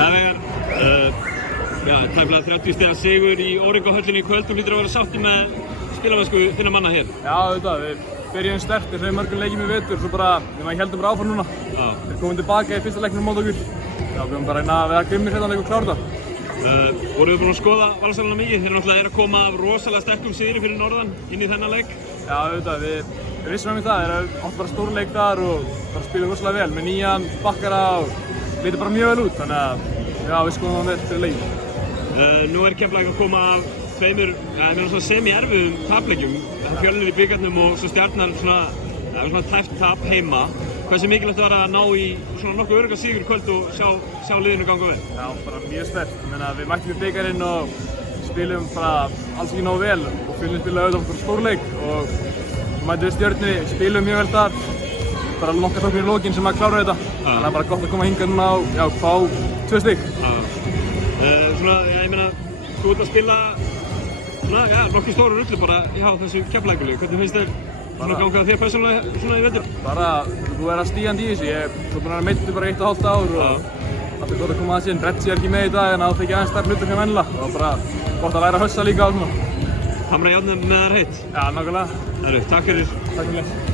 Ja, Veigar, tæplega 30 stiga sigur í Órigó-höllinni í kvöld. Þú hlýtur að vera sáttur með spilamennsku þinna manna hér. Já, auðvitað. Við byrjum sterkt eins og í mörgum leikjum í vetur. Svo bara, við heldum bara áfram núna. Við komum tilbaka í fyrsta leiknum mót okkur. Já, við höfum bara reyna að vera grimmir hérna og klára þetta. Voruð þið búin að skoða Valsarana mikið? Þeir náttúrulega eru að koma af rosalega sterkum sigri fyrir norðan inn í þennan leik. Já, auðvitað. Við vissum það. Þeir áttu bara stór leik þar og bara spilum rosalega vel með nýjan bakkara og litur bara mjög vel út. Þannig að já, við skoðum það vel fyrir leikin. Nú Keflavík að koma af tveimur semi-erfiðum tapleikjum. Fjölnir í bikarnum og svo Stjarnan svona tæpt tap heima. Hversu mikilvægt var að ná í svona nokkuð örugga sigur í kvöld og sjá liðinu ganga vel? Já, bara mjög sterkt. Við mættum í bikarinn og spilum bara alls ekki nógu vel og Fjölnir spilaði auðvitað fyrir stórleik og við mættum við Stjörnunni, spilum mjög vel þar. Bara nokkar tóknir í lokin sem að klára þetta. Þannig að bara gott að koma hingað núna og fá 2 stig. Ég meina, þú ert að spila nokkuð stóru rullu bara hjá þessu Keflavíkurliði. Hvernig finnst þér ganga þér persónulega svona í vetur? Bara, þú er að stígandi í þessu. Ég er búinn að vera meiddur bara 1,5 ár og það er gott að koma aðeins inn. Retsi ekki með í dag en það fekk aðeins stærri hlutur hjá vennilega og bara gott að læra að hössa líka á svona. Hamra járnum með þær heitt? Já, nákvæmlega. Takk fyrir. Takk fyrir.